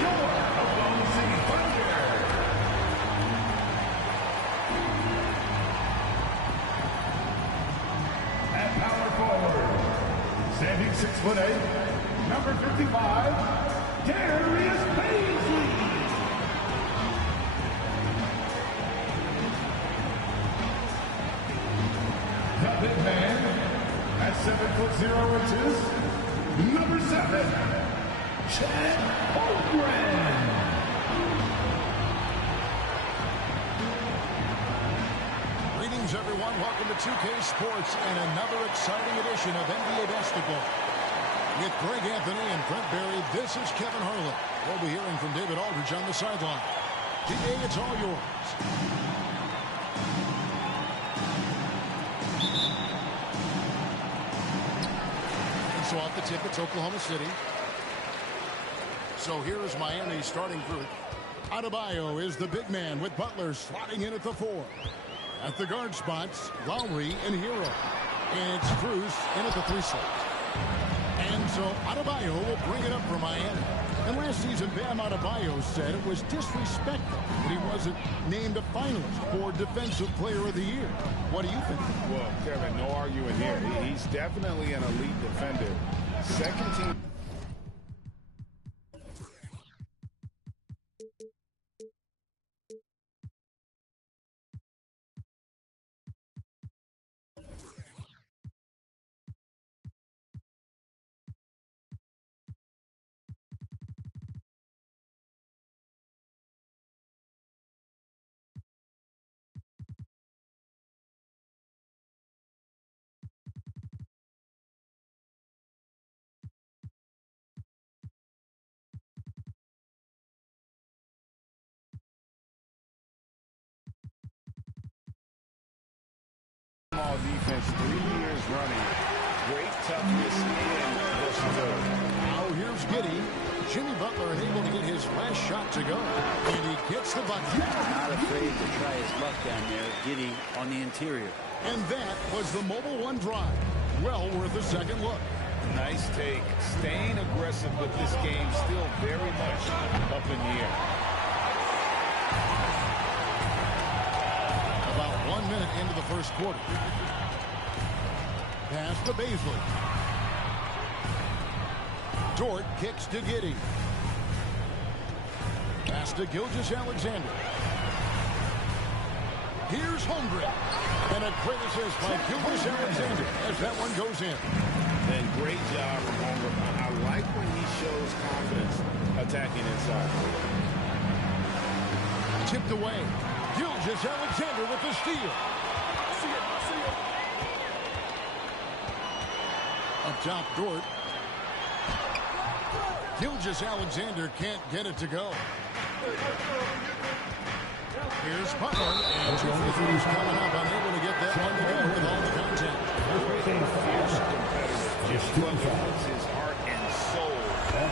your opposing Thunder. At power forward, standing 6'8", number 55, Darius Paisley. The big man at 7'0", number 7, Chad Holmgren. Greetings, everyone. Welcome to 2K Sports and another exciting edition of NBA basketball. With Greg Anthony and Brent Berry, this is Kevin Harlan. We'll be hearing from David Aldridge on the sideline. DA, it's all yours. So off the tip, it's Oklahoma City. So here is Miami's starting group. Adebayo is the big man with Butler slotting in at the 4. At the guard spots, Lowry and Hero. And it's Cruz in at the 3 slot. And so Adebayo will bring it up for Miami. And last season, Bam Adebayo said it was disrespectful that he wasn't named a finalist for Defensive Player of the Year. What do you think? Well, Kevin, no arguing here. He's definitely an elite defender. Second team. Defense 3 years running. Great toughness and versatility. Now here's Giddey. Jimmy Butler unable to get his last shot to go. And he gets the bucket. Not afraid to try his luck down there. Giddey on the interior. And that was the Mobile One drive. Well worth a second look. Nice take. Staying aggressive, but this game still very much up in the air. About 1 minute into the first quarter. Pass to Paisley. Dort kicks to Giddey. Pass to Gilgeous-Alexander. Here's Holmgren. And a great assist by Gilgeous-Alexander as that one goes in. And great job from Holmgren. I like when he shows confidence attacking inside. Tipped away. Gilgeous-Alexander with the steal. Up top, Dort. Gilgeous-Alexander can't get it to go. Here's Butler, and 2 free throws coming up, unable to get that one to go with all the contact. Fierce competitor. Just puts his heart and soul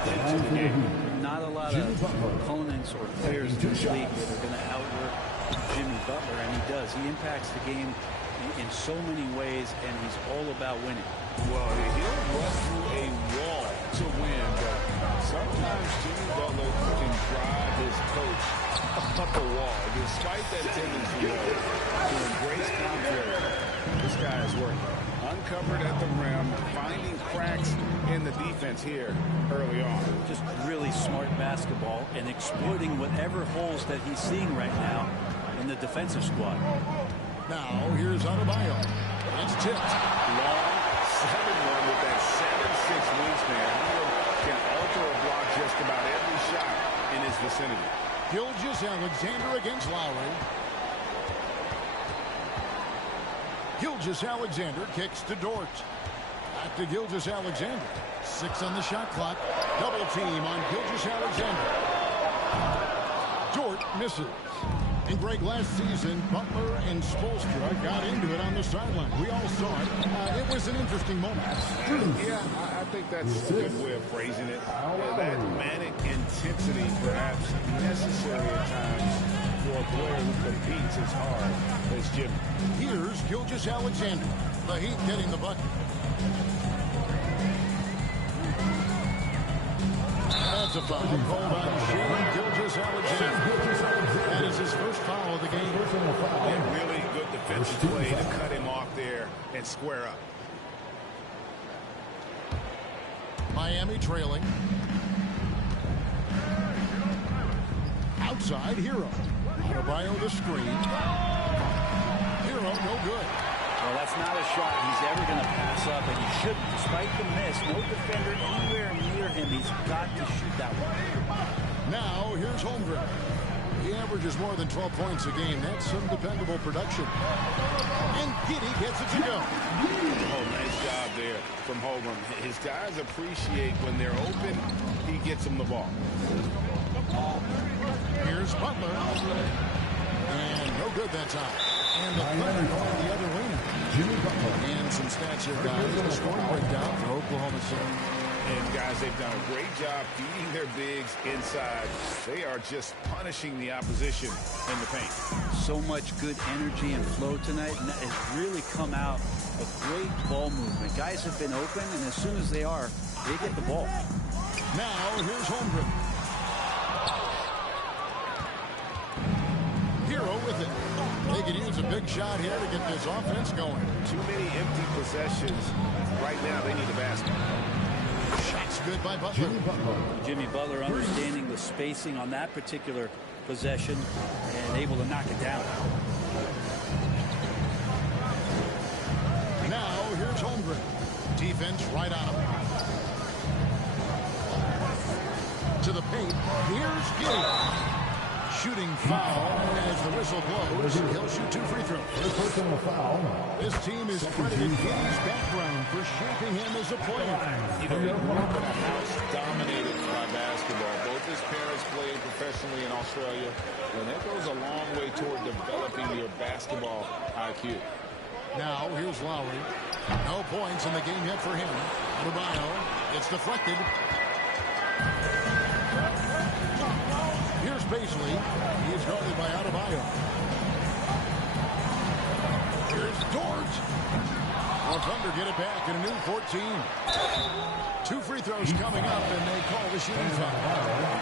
into the game. Not a lot of opponents or players in this league that are going to outwork Jimmy Butler, and he does. He impacts the game in so many ways, and he's all about winning. Well, he'll run through a wall to win, but sometimes Jimmy Butler can drive his coach up a wall. Despite that tendency to embrace conflict, this guy is working. Uncovered at the rim, finding cracks in the defense here early on. Just really smart basketball and exploiting whatever holes that he's seeing right now in the defensive squad. Now, here's Adebayo. It's tipped. Long 7-1 with that 7'6" wingspan. He can alter or block just about every shot in his vicinity. Gilgeous-Alexander against Lowry. Gilgeous-Alexander kicks to Dort. Back to Gilgeous-Alexander. 6 on the shot clock. Double team on Gilgeous-Alexander. Dort misses. And Greg, last season, Butler and Spoelstra got into it on the sideline. We all saw it. It was an interesting moment. Yeah, I think that's a good way of phrasing it. That manic intensity, perhaps necessary at times for a player who competes as hard as Jimmy. Here's Gilgeous-Alexander. The Heat getting the bucket. That's a foul called on Shane Gilgeous-Alexander. That is his first foul of the game. A really good defensive play to cut him off there and square up. Miami trailing. Outside, Hero. Adebayo the screen. Hero, no good. Well, that's not a shot he's ever going to pass up, and he shouldn't. Despite the miss, no defender anywhere near him. He's got to shoot that one. Now, here's Holmgren. He averages more than 12 points a game. That's some dependable production. And Giddey gets it to go. Oh, nice job there from Holmgren. His guys appreciate when they're open, he gets them the ball. Here's Butler. And no good that time. And the Thunder going the other wing. And some stats here, guys. The scoring breakdown for Oklahoma City. And, guys, they've done a great job feeding their bigs inside. They are just punishing the opposition in the paint. So much good energy and flow tonight, and that has really come out a great ball movement. Guys have been open, and as soon as they are, they get the ball. Now, here's Holmgren. Hero with it. They could use a big shot here to get this offense going. Too many empty possessions. Right now, they need a basket. Shots good by Butler. Jimmy Butler understanding the spacing on that particular possession and able to knock it down. Now, here's Holmgren. Defense right on him. To the paint. Here's Giddey. Shooting foul as the whistle blows. He'll shoot 2 free throws. This team is credited Giddey's background for shaping him as a player. You know, he grew up in a house dominated by basketball. Both his parents played professionally in Australia, and that goes a long way toward developing your basketball IQ. Now, here's Lowry. No points in the game yet for him. Adebayo, it's deflected. Here's Paisley. He is guarded by Adebayo. Here's Dort. The Thunder get it back in a new 14. 2 free throws coming up, and they call the shooting foul.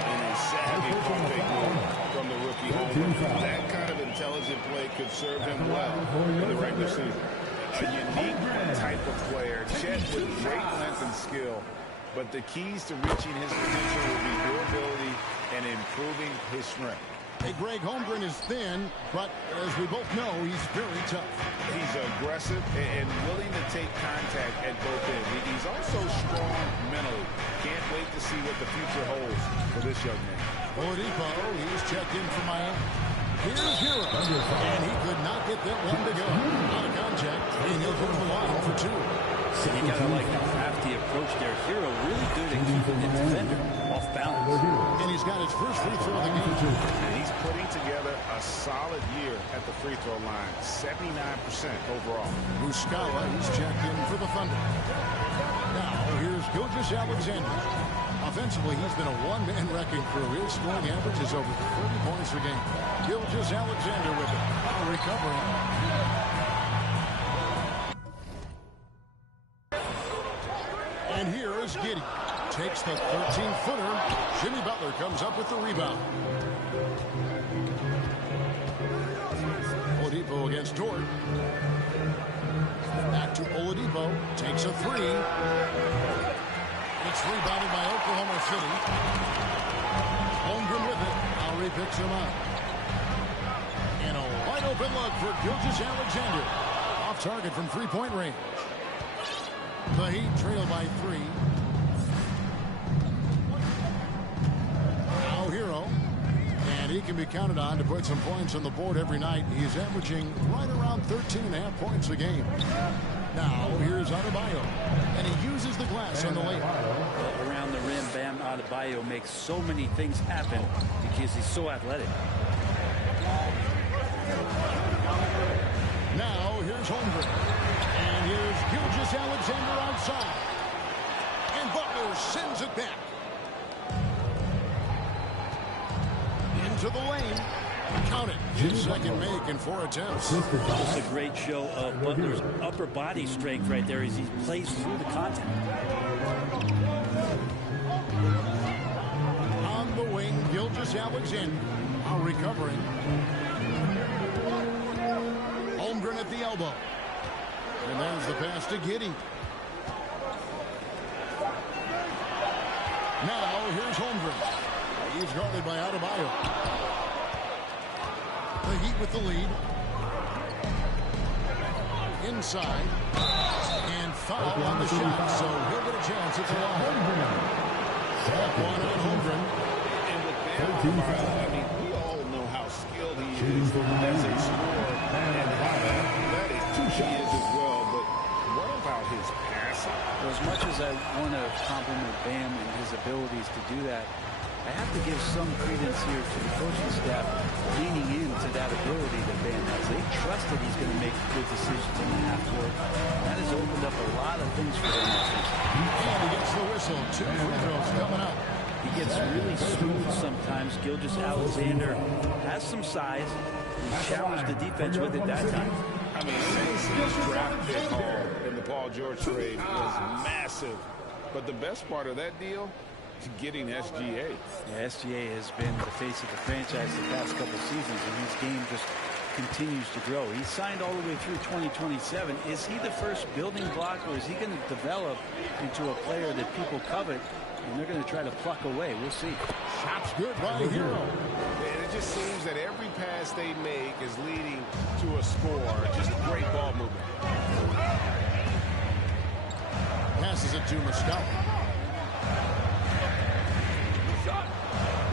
And a savvy pump fake move from the rookie Holmgren. That kind of intelligent play could serve him well in the regular season. A unique type of player. Chet with great length and skill. But the keys to reaching his potential will be durability and improving his strength. Hey, Greg, Holmgren is thin, but as we both know, he's very tough. He's aggressive and willing to take contact at both ends. He's also strong mentally. Can't wait to see what the future holds for this young man. Oladipo, he's checked in from Miami. Here's Hero, and he could not get that one to go. Out of contact, and he'll go to the line for 2. You gotta like the crafty approach there. Hero really good at keeping the defender off balance. And he's got his first free throw of the game. And he's putting together a solid year at the free throw line. 79% overall. Muscala, he's checked in for the Thunder. Now, here's Gilgeous-Alexander. Offensively, he's been a one-man wrecking crew. His scoring average is over 30 points a game. Gilgeous-Alexander with it. Recovering. And here is Giddey. Takes the 13-footer. Jimmy Butler comes up with the rebound. Oladipo against Dort. Back to Oladipo. Takes a 3. It's rebounded by Oklahoma City. Holmgren with it. Lowry picks him up. And a wide open look for Gilgeous-Alexander. Off target from 3-point range. The Heat trail by 3. Now Hero. And he can be counted on to put some points on the board every night. He's averaging right around 13.5 points a game. Now here's Adebayo. And he uses the glass on the layup. Around the rim, Bam Adebayo makes so many things happen because he's so athletic. Now here's Holmgren. And here's Gilgeous-Alexander outside. And Butler sends it back. Into the lane. Count it. His second make in 4 attempts. It's a great show of Butler's upper body strength right there as he plays through the contact. Along the wing, Gilgeous-Alexander. Now recovering. Holmgren at the elbow. And there's the pass to Giddey. Now here's Holmgren. He's guarded by Adebayo. The Heat with the lead. Inside. And foul on the shot, so he'll get a chance at the line. Step one on Holmgren. And with Bam, I mean, we all know how skilled he is as a scorer. And how athletic he is as well. But what about his passing? Well, as much as I want to compliment Bam and his abilities to do that, I have to give some credence here to the coaching staff leaning into that ability that Bam has. They trust that he's going to make good decisions in the half court. That has opened up a lot of things for them. And he gets the whistle. 2 free throws coming up. He gets really smooth sometimes. Gilgeous-Alexander has some size. He challenged the defense with it that time. I mean, his draft pick haul in the Paul George trade was massive. But the best part of that deal is getting SGA. Yeah, SGA has been the face of the franchise the past couple seasons, and his game just continues to grow. He's signed all the way through 2027. Is he the first building block, or is he going to develop into a player that people covet, and they're going to try to pluck away? We'll see. Shots good by Hero. And it just seems that every pass they make is leading to a score. Just great ball movement. Passes it to Muscala.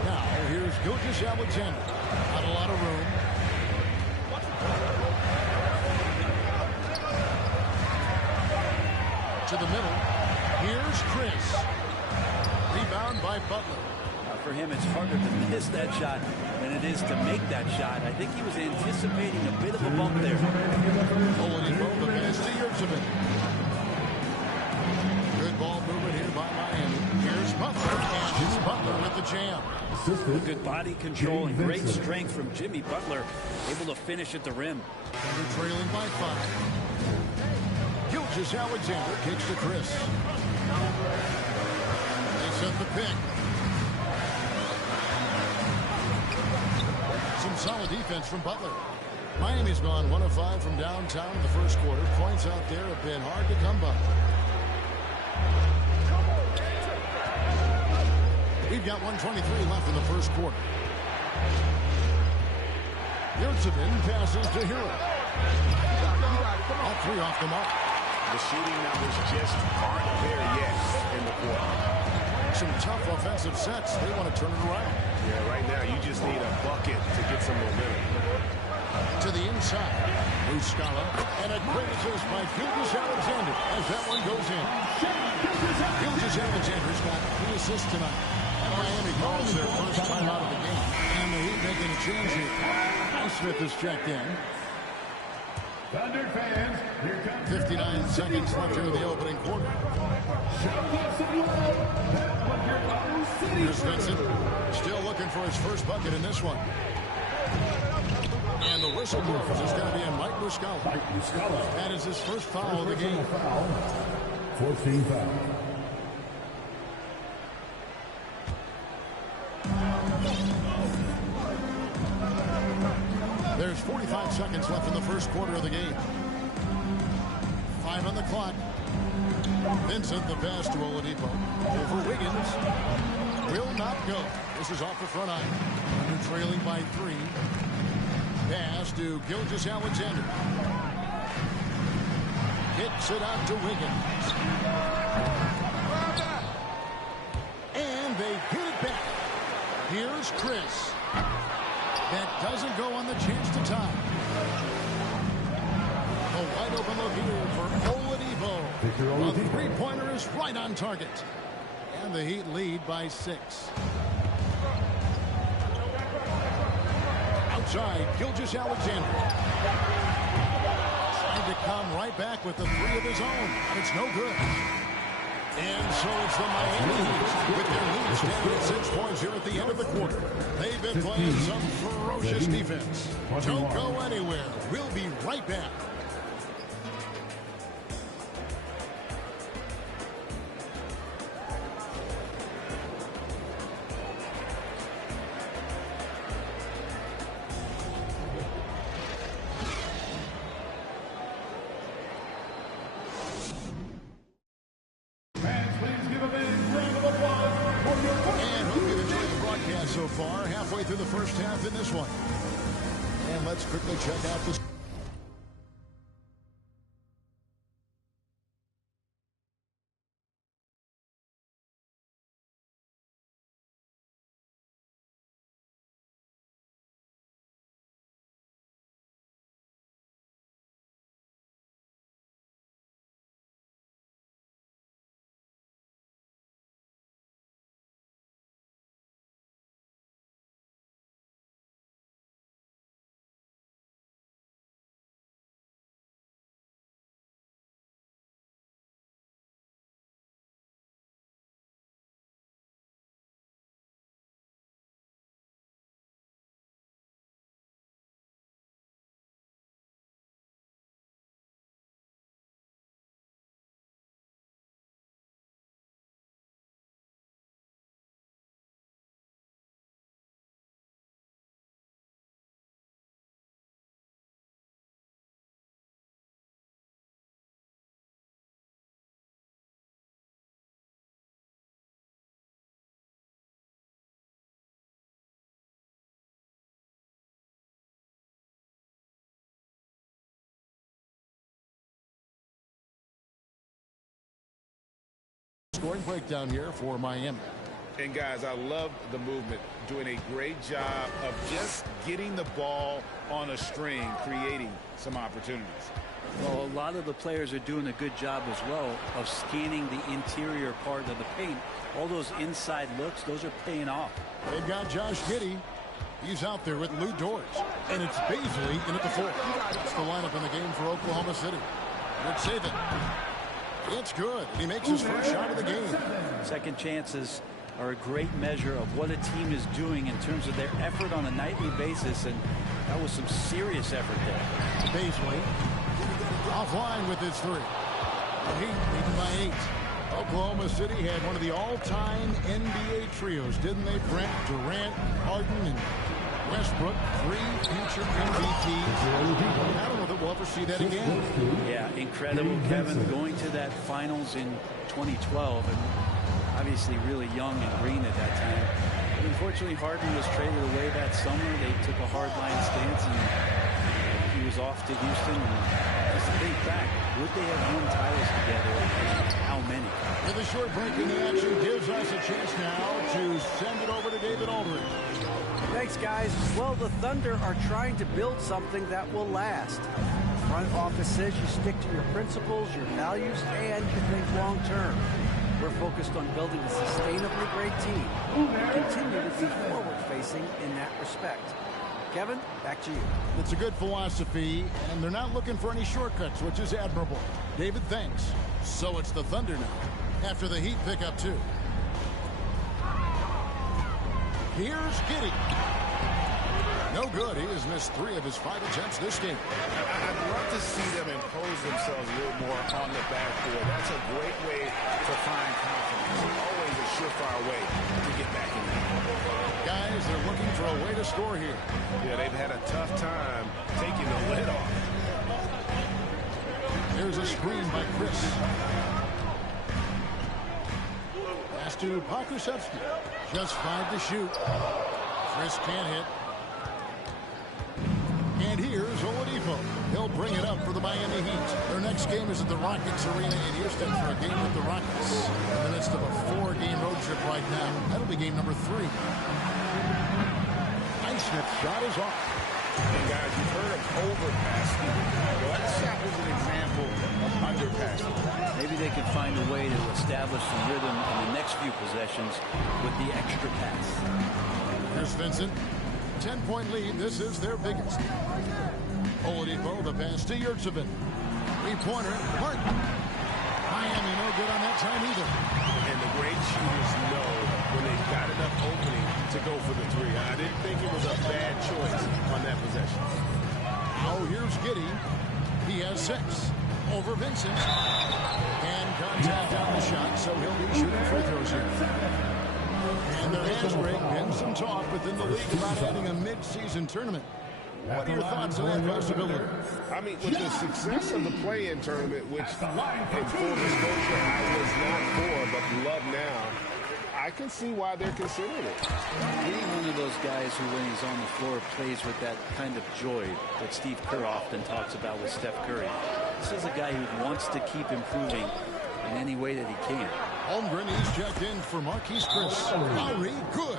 Now here's Gilgeous-Alexander. Not a lot of room. To the middle. Here's Chris. Rebound by Butler. For him, it's harder to miss that shot than it is to make that shot. I think he was anticipating a bit of a bump there. Oladipo, the pass to Yurtseven. Good ball movement here by Miami. Here's Butler. And it's Butler with the jam. Good body control and great strength from Jimmy Butler. Able to finish at the rim. Thunder trailing by 5. Gilgeous-Alexander kicks to Chris. They set the pick. Some solid defense from Butler. Miami's gone 1 of 5 from downtown in the first quarter. Points out there have been hard to come by. We've got 1:23 left in the first quarter. Yurtseven passes to Hero. All 3 off the mark. The shooting numbers just aren't there yet in the quarter. Some tough offensive sets. They want to turn it around. Yeah, right now you just need a bucket to get some momentum. To the inside. Muscala. And a great assist by Gilgeous-Alexander as that one goes in. Gilgeous-Alexander's got 3 assists tonight. And Miami calls their first time out of the game. And the Heat making a change here. Smith is checked in. Thunder fans, here comes 59 seconds left in the opening quarter. Here's Vincent. Still looking for his first bucket in this one. And the whistle blows. It's going to be on Mike Muscala. That is his first foul of the game. 14 foul. There's 45 seconds left in the first quarter of the game. 5 on the clock. Vincent, the pass to Oladipo. Over Wiggins. Will not go. This is off the front eye. Under trailing by 3. Pass to Gilgeous-Alexander. Kicks it out to Wiggins. And they hit it back. Here's Chris. That doesn't go on the chance to tie. A wide open look here for Oladipo. The three-pointer is right on target. And the Heat lead by 6. Outside, Gilgeous-Alexander. Trying to come right back with the 3 of his own. It's no good. And so it's the Miami Heat with their lead standing at 6 points here at the end of the quarter. They've been playing some ferocious defense. Don't go anywhere. We'll be right back. pass so far, halfway through the first half in this one. And let's quickly check out the scoring breakdown here for Miami. And guys, I love the movement, doing a great job of just getting the ball on a string, creating some opportunities. Well, a lot of the players are doing a good job as well of scanning the interior part of the paint. All those inside looks, those are paying off. They've got Josh Giddey. He's out there with Lou Dort. And it's Baisley in at the fourth. It's the lineup in the game for Oklahoma City. Rick Saban. It's good. He makes his first shot of the game. Second chances are a great measure of what a team is doing in terms of their effort on a nightly basis, and that was some serious effort there. Baisley offline with his three. The Heat leading by 8. Oklahoma City had one of the all-time NBA trios, didn't they, Brent? Durant, Harden, and Westbrook, 3 future MVPs. I don't know that we'll ever see that again. Yeah, incredible, Kevin, going to that finals in 2012, and obviously really young and green at that time. But unfortunately, Harden was traded away that summer. They took a hard-line stance, and he was off to Houston. And just to think back, would they have won titles together? How many? With a short break in the action, gives us a chance now to send it over to David Aldridge. Thanks, guys. Well, the Thunder are trying to build something that will last. The front office says you stick to your principles, your values, and you think long-term. We're focused on building a sustainably great team. We continue to be forward-facing in that respect. Kevin, back to you. It's a good philosophy, and they're not looking for any shortcuts, which is admirable. David, thanks. So it's the Thunder now, after the Heat pick up 2. Here's Giddey. No good. He has missed 3 of his 5 attempts this game. I'd love to see them impose themselves a little more on the backboard. That's a great way to find confidence. Always a surefire way to get back in there. Guys, they're looking for a way to score here. Yeah, they've had a tough time taking the lid off. There's a screen by Chris. Pass to Pokusevski. Just 5 to shoot. Chris can't hit. And here's Oladipo. He'll bring it up for the Miami Heat. Their next game is at the Rockets Arena in Houston for a game with the Rockets. In the midst of a 4-game road trip right now. That'll be game number 3. Naismith shot is off. And guys, you've heard of overpassing. Well, that shot was an example of underpassing. Maybe they can find a way to establish some rhythm in the next few possessions with the extra pass. Here's Vincent. 10-point lead. This is their biggest. Oladipo, the pass to Yurtsevin. 3-pointer. Martin. Miami no good on that time either. And the great shooters know when they've got enough opening to go for the 3. I didn't think it was a bad choice on that possession. Oh, here's Giddey. He has 6 over Vincent. And contact on the shot, so he'll be shooting free throws here. And there has, Greg, been some talk within the league about adding a mid-season tournament. What are your thoughts on that possibility? I mean, with the success of the play-in tournament, which in full disclosure I was not for, but love now, I can see why they're considered it. Being one of those guys who, when he's on the floor, plays with that kind of joy that Steve Kerr often talks about with Steph Curry. This is a guy who wants to keep improving in any way that he can. Holmgren, he's checked in for Marquise Chris. Lowry, good.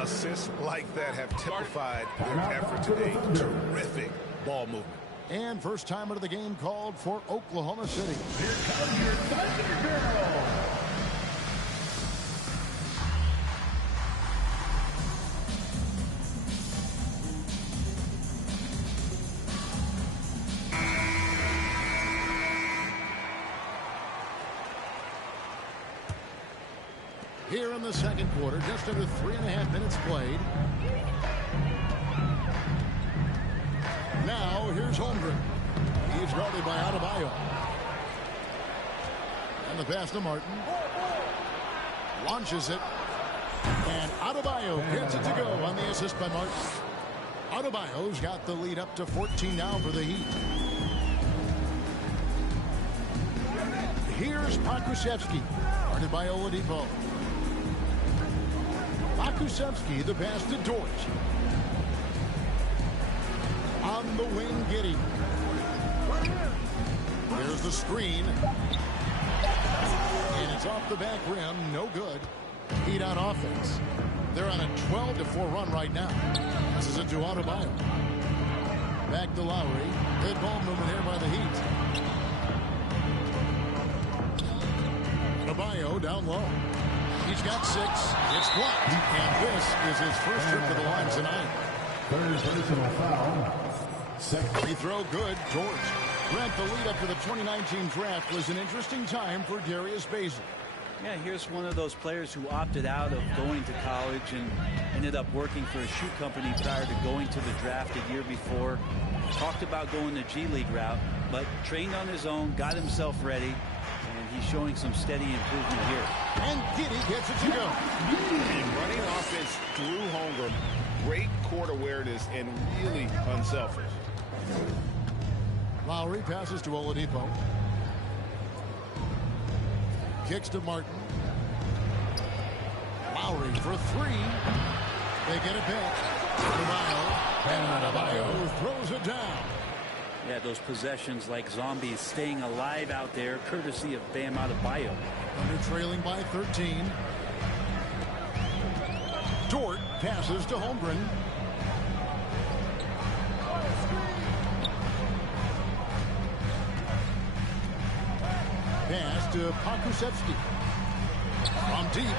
Assists like that have typified their effort today. Terrific ball movement. And first time out of the game called for Oklahoma City. Here comes your Thunder Girl. Here in the second quarter, just under 3.5 minutes played. Now, here's Holmgren. He's guarded by Adebayo. And the pass to Martin. Launches it. And Adebayo gets it to go on the assist by Martin. Adebayo's got the lead up to 14 now for the Heat. Here's Pokusevski, guarded by Oladipo. Pokusevski, the pass to Dort. On the wing, Giddey. There's the screen. And it's off the back rim. No good. Heat on offense. They're on a 12-4 run right now. This is it to Adebayo. Back to Lowry. Good ball movement here by the Heat. Adebayo down low. He's got 6. It's blocked. And this is his first trip to the line tonight. Third personal foul. Second. Free throw good. George. Brent, the lead up to the 2019 draft was an interesting time for Darius Bazley. Yeah, here's one of those players who opted out of going to college and ended up working for a shoe company prior to going to the draft a year before. Talked about going the G League route, but trained on his own, got himself ready, and he's showing some steady improvement here. And Giddey gets it to go. And running offense through Holmgren. Great court awareness and really unselfish. Lowry passes to Oladipo. Kicks to Martin. Lowry for 3. They get it back. Adebayo. And Adebayo throws it down. Yeah, those possessions like zombies staying alive out there, courtesy of Bam Adebayo. Under trailing by 13. Dort passes to Holmgren. Pass to Pokusevski. From deep.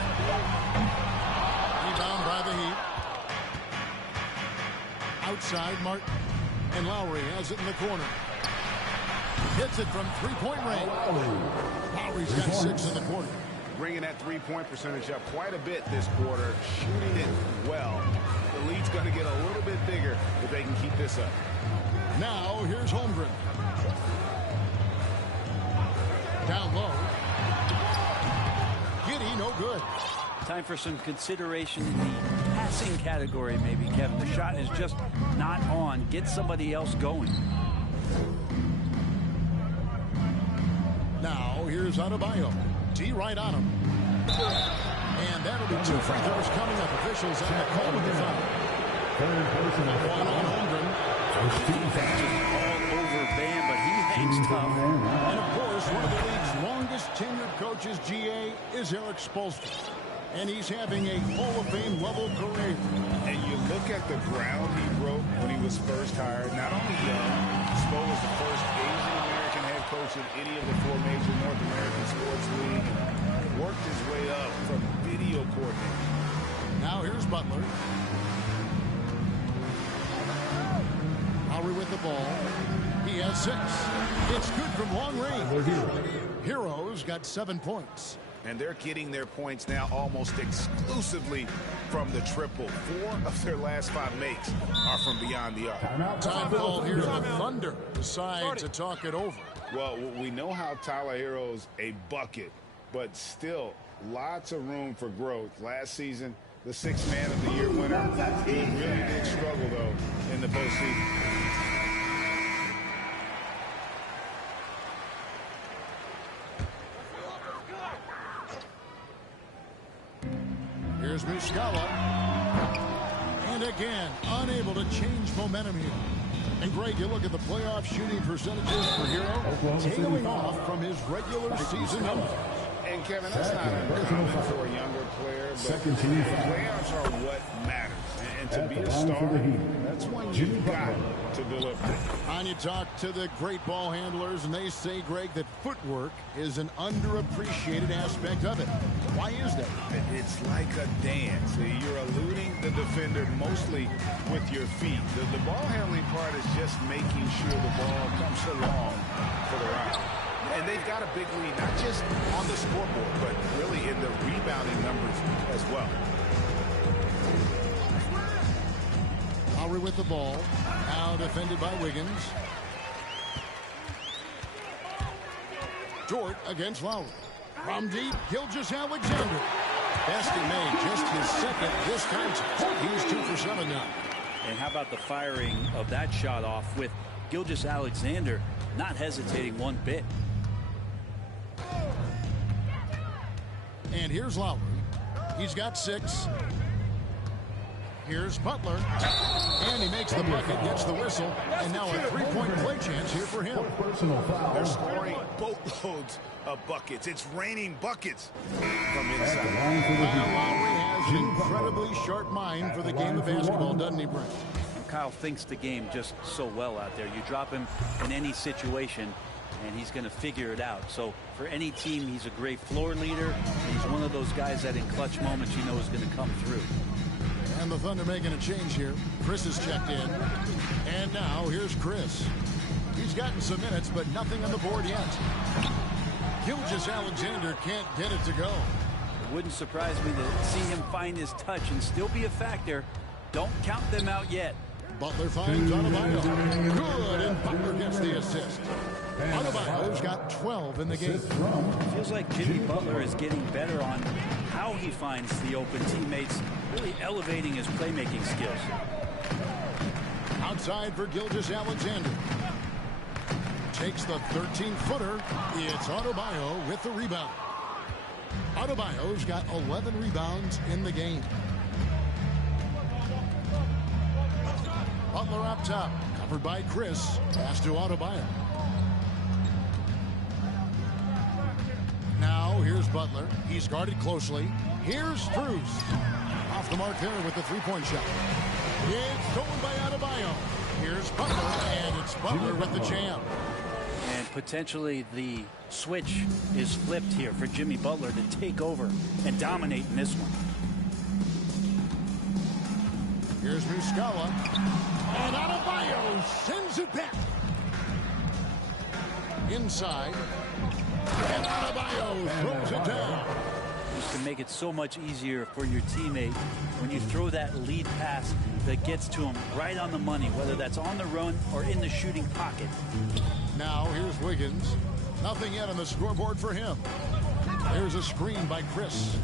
Rebound by the Heat. Outside Martin. And Lowry has it in the corner. Hits it from three-point range. Lowry's got 6 in the quarter. Bringing that three-point percentage up quite a bit this quarter. Shooting it well. The lead's going to get a little bit bigger if they can keep this up. Now, here's Holmgren. Down low. Giddey, no good. Time for some consideration in the passing category, maybe, Kevin. The shot is just not on. Get somebody else going. Now, here's Adebayo. D right on him. And that'll be 2 free throws coming up. Officials on the call with the foul. Third personal One on Holmgren. All over Bam, but he hangs tough. And, of course, one of the league's longest tenured coaches, GA, is Eric Spoelstra. And he's having a Hall of Fame level career. And you look at the ground he broke when he was first hired. Not only young, Spo was the first Asian American head coach in any of the 4 major North American sports leagues. And worked his way up from video coordinator. Now here's Butler. Lowry with the ball. He has 6. It's good from long range. Heroes got 7 points. And they're getting their points now almost exclusively from the triple. 4 of their last 5 makes are from beyond the arc. Time call here. The Thunder decide to talk it over. Well, we know how Tyler Hero's a bucket, but still lots of room for growth. Last season, the 6th Man of the Year winner. He really did struggle, though, in the postseason. Here's Muscala. And again, unable to change momentum here. And Greg, you look at the playoff shooting percentages for Hero, tailing off from his regular season numbers. And Kevin, that's not uncommon for a younger player, but playoffs are what matters. And to be a star, that's when you've got to deliver. And you talk to the great ball handlers, and they say, Greg, that footwork is an underappreciated aspect of it. Why is that? It's like a dance. You're eluding the defender mostly with your feet. The ball handling part is just making sure the ball comes along for the round. And they've got a big lead, not just on the scoreboard, but really in the rebounding numbers as well. Lowry with the ball. Now defended by Wiggins. Dort against Lowry. From deep, Gilgeous-Alexander. Basket made, just his second this contest. He's 2 for 7 now. And how about the firing of that shot off with Gilgeous-Alexander not hesitating one bit. And here's Lowry. He's got 6. Here's Butler. And he makes the bucket, gets the whistle, and now a 3-point play chance here for him. They're scoring boatloads of buckets. It's raining buckets from inside. Kyle Lowry has an incredibly sharp mind for the game of basketball, doesn't he, Brent? Kyle thinks the game just so well out there. You drop him in any situation, and he's going to figure it out. So for any team, he's a great floor leader. He's one of those guys that in clutch moments you know is going to come through. And the Thunder making a change here. Chris is checked in. And now here's Chris. He's gotten some minutes, but nothing on the board yet. Gilgeous-Alexander can't get it to go. It wouldn't surprise me to see him find his touch and still be a factor. Don't count them out yet. Butler finds Adebayo. Good, and Butler gets the assist. Adebayo's got 12 in the game. It feels like Jimmy Butler is getting better on how he finds the open teammates, really elevating his playmaking skills. Outside for Gilgeous-Alexander. Takes the 13-footer. It's Adebayo with the rebound. Adebayo's got 11 rebounds in the game. Butler up top, covered by Chris. Pass to Adebayo. Now here's Butler. He's guarded closely. Here's Strus. Off the mark there with the 3-point shot. It's stolen by Adebayo. Here's Butler, and it's Butler with the jam. And potentially the switch is flipped here for Jimmy Butler to take over and dominate in this one. Here's Muscala. And Adebayo sends it back. Inside. And Adebayo throws it down. Used to make it so much easier for your teammate when you throw that lead pass that gets to him right on the money, whether that's on the run or in the shooting pocket. Now here's Wiggins. Nothing yet on the scoreboard for him. There's a screen by Chris.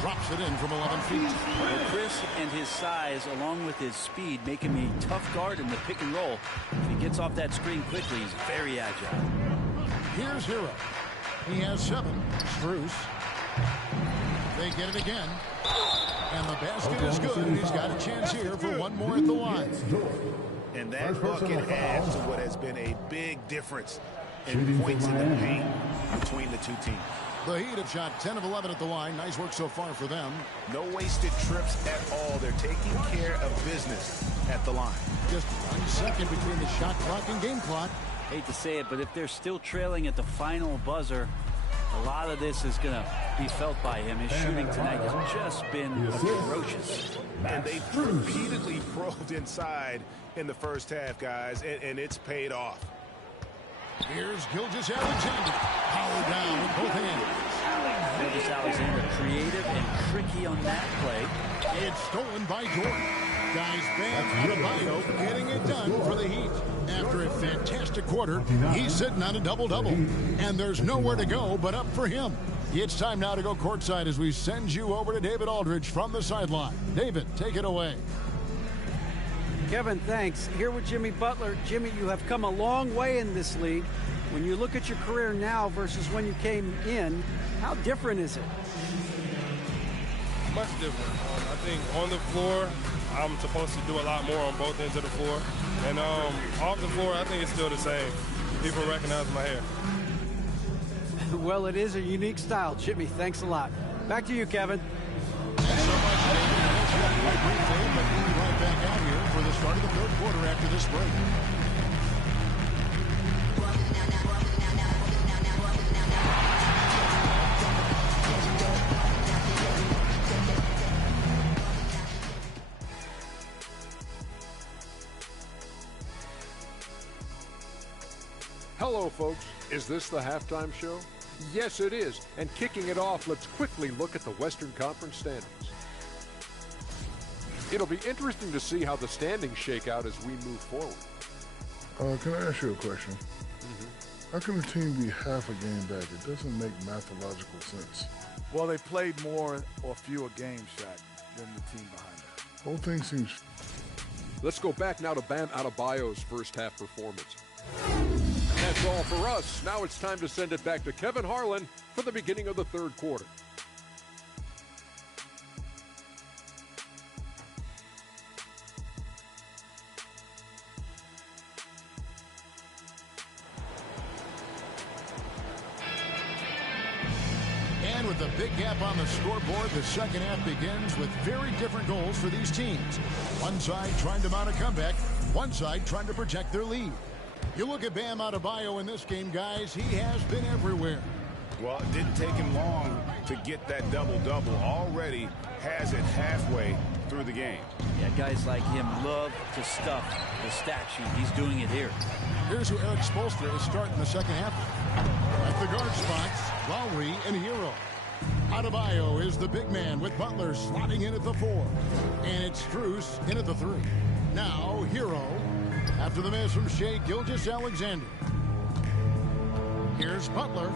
Drops it in from 11 feet. Well, Chris and his size, along with his speed, make him a tough guard in the pick and roll. If he gets off that screen quickly, he's very agile. Here's Hero. He has 7. Strus. They get it again. And the basket is good. He's got a chance here for one more at the line. And that bucket adds to what has been a big difference in points in the paint between the two teams. The Heat have shot 10 of 11 at the line. Nice work so far for them. No wasted trips at all. They're taking care of business at the line. Just 1 second between the shot clock and game clock. Hate to say it, but if they're still trailing at the final buzzer, a lot of this is going to be felt by him. His shooting tonight has just been ferocious. And they've repeatedly probed inside in the first half, guys, and it's paid off. Here's Gilgeous-Alexander. Powered down with both hands. Gilgeous-Alexander creative and tricky on that play. It's stolen by Jordan. Guys, Bam Adebayo getting it done for the Heat. After a fantastic quarter, he's sitting on a double-double. And there's nowhere to go but up for him. It's time now to go courtside as we send you over to David Aldridge from the sideline. David, take it away. Kevin, thanks. Here with Jimmy Butler. Jimmy, you have come a long way in this league. When you look at your career now versus when you came in, how different is it? much different. I think on the floor, I'm supposed to do a lot more on both ends of the floor. And off the floor, I think it's still the same. People recognize my hair. Well, it is a unique style, Jimmy. Thanks a lot. Back to you, Kevin. Thanks so much, David. That's got a brief day, but we'll be right back out here for the start of the third quarter after this break. Hello, folks. Is this the halftime show? Yes, it is. And kicking it off, let's quickly look at the Western Conference standings. It'll be interesting to see how the standings shake out as we move forward. Can I ask you a question? How can a team be half a game back? It doesn't make mathological sense. Well, they played more or fewer games, Shaq, than the team behind them. Whole thing seems... Let's go back now to Bam Adebayo's first half performance. That's all for us. Now it's time to send it back to Kevin Harlan for the beginning of the third quarter. And with a big gap on the scoreboard, the second half begins with very different goals for these teams. One side trying to mount a comeback, one side trying to protect their lead. You look at Bam Adebayo in this game, guys, he has been everywhere. Well, it didn't take him long to get that double-double. Already has it halfway through the game. Yeah, guys like him love to stuff the stat sheet. He's doing it here. Here's who Eric Spoelstra is starting the second half. At the guard spots, Lowry and Hero. Adebayo is the big man with Butler slotting in at the 4. And it's Strus in at the 3. Now, Hero. After the miss from Shai Gilgeous-Alexander. Here's Butler.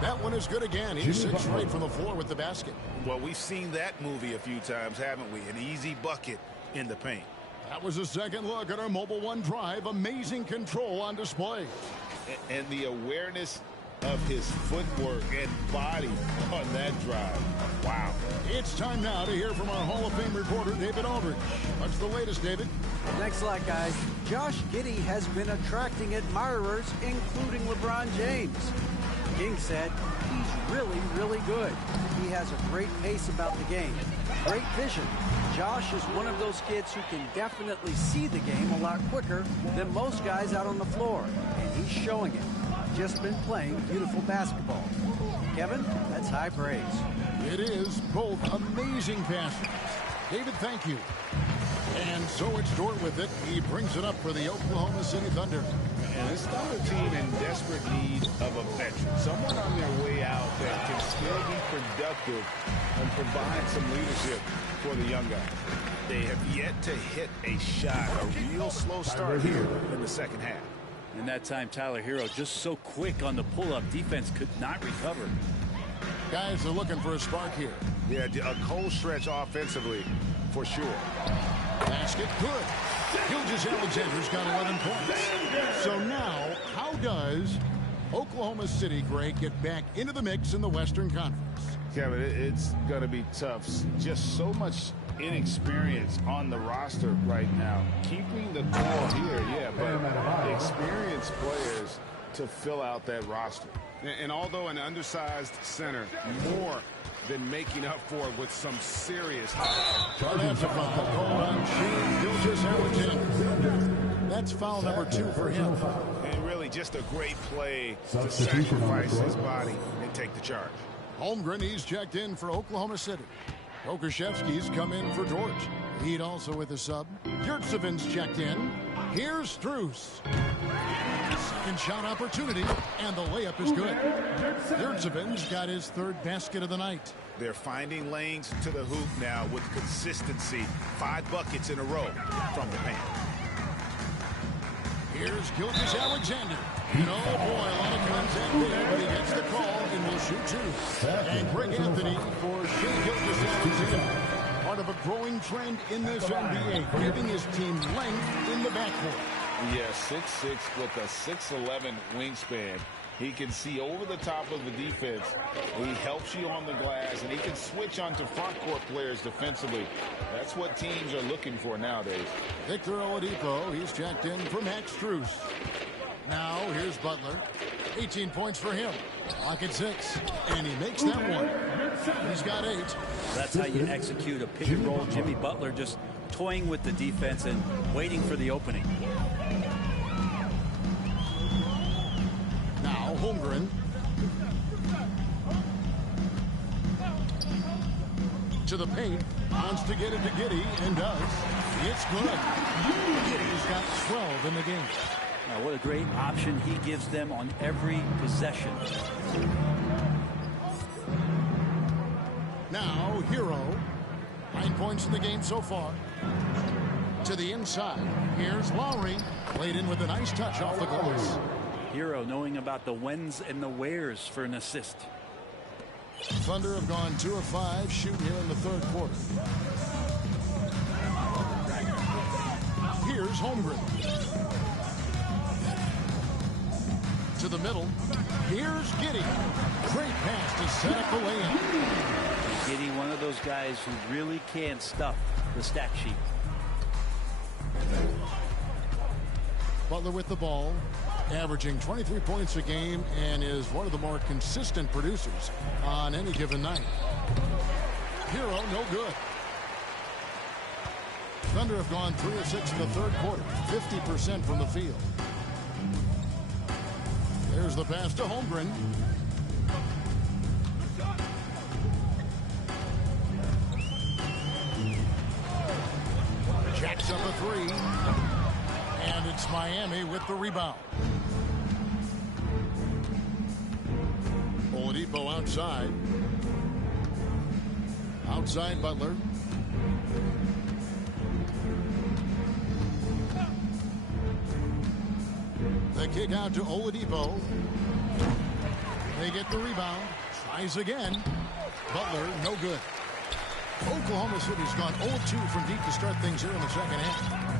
That one is good again. He sits right from the floor with the basket. Well, we've seen that movie a few times, haven't we? An easy bucket in the paint. That was a second look at our Mobile One drive. Amazing control on display. And the awareness of his footwork and body on that drive. Wow. It's time now to hear from our Hall of Fame reporter, David Aldridge. What's the latest, David? Thanks a lot, guys. Josh Giddey has been attracting admirers, including LeBron James. King said he's really, really good. He has a great pace about the game, great vision. Josh is one of those kids who can definitely see the game a lot quicker than most guys out on the floor, and he's showing it. Just been playing beautiful basketball. Kevin, that's high praise. It is both amazing passes. David, thank you. And so it's Dort with it. He brings it up for the Oklahoma City Thunder. And it's not a team in desperate need of a veteran. Someone on their way out that can still be productive and provide some leadership for the young guys. They have yet to hit a shot, a real slow start here in the second half. And that time, Tyler Hero just so quick on the pull-up. Defense could not recover. Guys are looking for a spark here. Yeah, a cold stretch offensively, for sure. Basket good. Gilgeous-Alexander's got 11 points. So now, how does Oklahoma City, Greg, get back into the mix in the Western Conference? Kevin, it's going to be tough. Just so much inexperience on the roster right now. Keeping the core here, yeah, but experienced players to fill out that roster. And although an undersized center, more than making up for it with some serious That's a foul called on Shai Gilgeous-Alexander. That's foul number 2 for him. And really just a great play to sacrifice his body and take the charge. Holmgren, he's checked in for Oklahoma City. Okashevsky's come in for Dort. Heat also with a sub. Yurtseven's checked in. Here's Strus. Second shot opportunity, and the layup is good. Yurtseven's got his third basket of the night. They're finding lanes to the hoop now with consistency. 5 buckets in a row from the paint. Here's Gilgeous-Alexander. And oh boy, a lot of contact there, but he gets the call and will shoot 2. And Greg Anthony for Shai Gilgeous-Alexander. Part of a growing trend in this NBA, giving his team length in the backcourt. Yeah, 6'6" with a 6'11" wingspan. He can see over the top of the defense. He helps you on the glass, and he can switch onto front court players defensively. That's what teams are looking for nowadays. Victor Oladipo, he's checked in for Max Strus. Now here's Butler. 18 points for him. Clock at 6, and he makes that one. He's got 8. That's how you execute a pick and roll. Jimmy Butler just toying with the defense and waiting for the opening. Now Holmgren. To the paint. Wants to get it to Giddey, and does. It's good. Giddey's got 12 in the game. Now, what a great option he gives them on every possession. Now, Hero. 9 points in the game so far. To the inside. Here's Lowry. Played in with a nice touch off the glass. Hero knowing about the whens and the wheres for an assist. Thunder have gone 2 of 5 shooting here in the third quarter. Here's Holmgren. To the middle. Here's Giddey. Great pass to set up the layup. Giddey, one of those guys who really can stuff the stat sheet. Butler with the ball, averaging 23 points a game, and is one of the more consistent producers on any given night. Hero, no good. Thunder have gone 3 of 6 in the third quarter, 50% from the field. There's the pass to Holmgren. Jacks up a 3. And it's Miami with the rebound. Oladipo outside. Outside Butler. The kick out to Oladipo. They get the rebound. Tries again. Butler, no good. Oklahoma City's gone 0-2 from deep to start things here in the second half.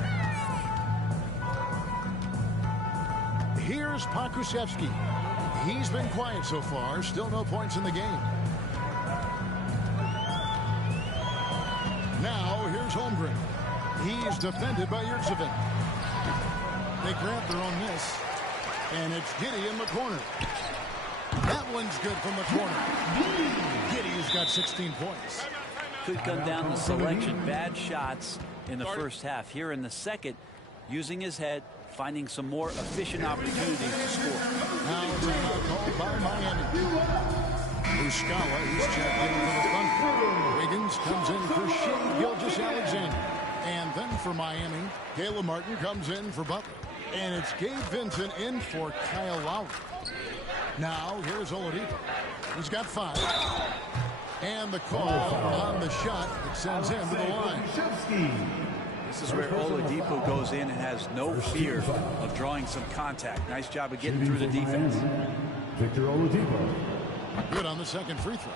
Here's Pokusevski. He's been quiet so far. Still no points in the game. Now here's Holmgren. He's defended by Yurtseven. They grab their own miss. And it's Giddey in the corner. That one's good from the corner. Giddey's got 16 points. Could come down to selection. Bad shots in the first half. Here in the second, using his head, finding some more efficient opportunities to score. Now it's a foul called by Miami. Muscala, he's checked in for the Thunder. Wiggins comes in for Shea Gilgeous-Alexander. And then for Miami, Caleb Martin comes in for Butler. And it's Gabe Vincent in for Kyle Lowry. Now here's Oladipo. He's got 5. And the call on the shot that sends him to the line. This is where Oladipo goes in and has no fear of drawing some contact. Nice job of getting through the defense. Victor Oladipo. Good on the second free throw.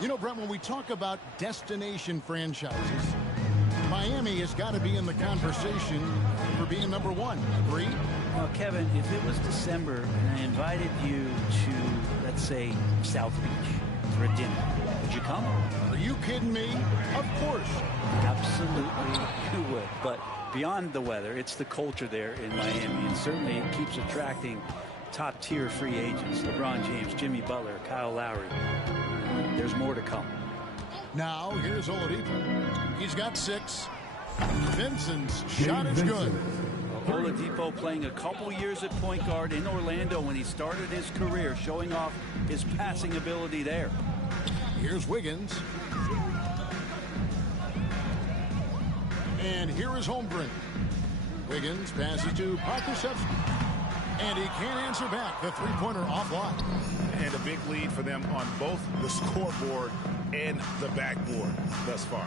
You know, Brent, when we talk about destination franchises, Miami has got to be in the conversation for being number 1. Agree? Now, Kevin, if it was December and I invited you to, let's say, South Beach for a dinner, would you come? Are you kidding me? Of course. Absolutely you would. But beyond the weather, it's the culture there in Miami. And certainly it keeps attracting top-tier free agents. LeBron James, Jimmy Butler, Kyle Lowry. There's more to come. Now, here's Oladipo. He's got 6. Vincent's shot is good. Oladipo playing a couple years at point guard in Orlando when he started his career, showing off his passing ability there. Here's Wiggins. And here is Holmgren. Wiggins passes to Pokusevski. And he can't answer back. The three-pointer offline. And a big lead for them on both the scoreboard and the backboard thus far.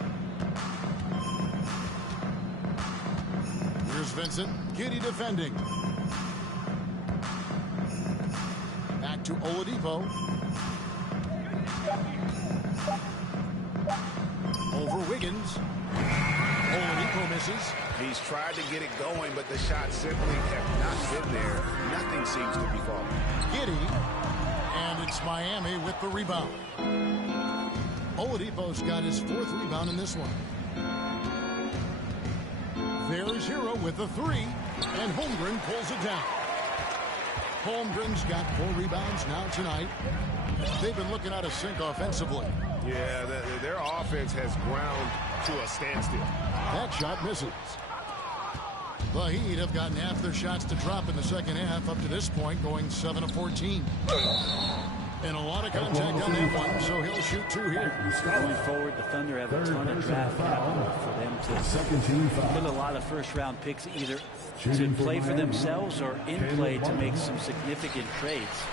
Here's Vincent. Giddey defending. Back to Oladipo. Over Wiggins. Oladipo misses. He's tried to get it going, but the shots simply have not been there. Nothing seems to be falling. Giddey, and it's Miami with the rebound. Oladipo's got his 4th rebound in this one. There's Hero with the 3, and Holmgren pulls it down. Holmgren's got 4 rebounds now tonight. They've been looking out of sync offensively. Yeah, their offense has ground to a standstill. That shot misses. The Heat have gotten half their shots to drop in the second half up to this point, going 7 of 14. And a lot of contact on that one, so he'll shoot 2 here. Going forward, the Thunder have a ton of draft capital for them to put a lot of first-round picks either to play for themselves or in play to make some significant trades.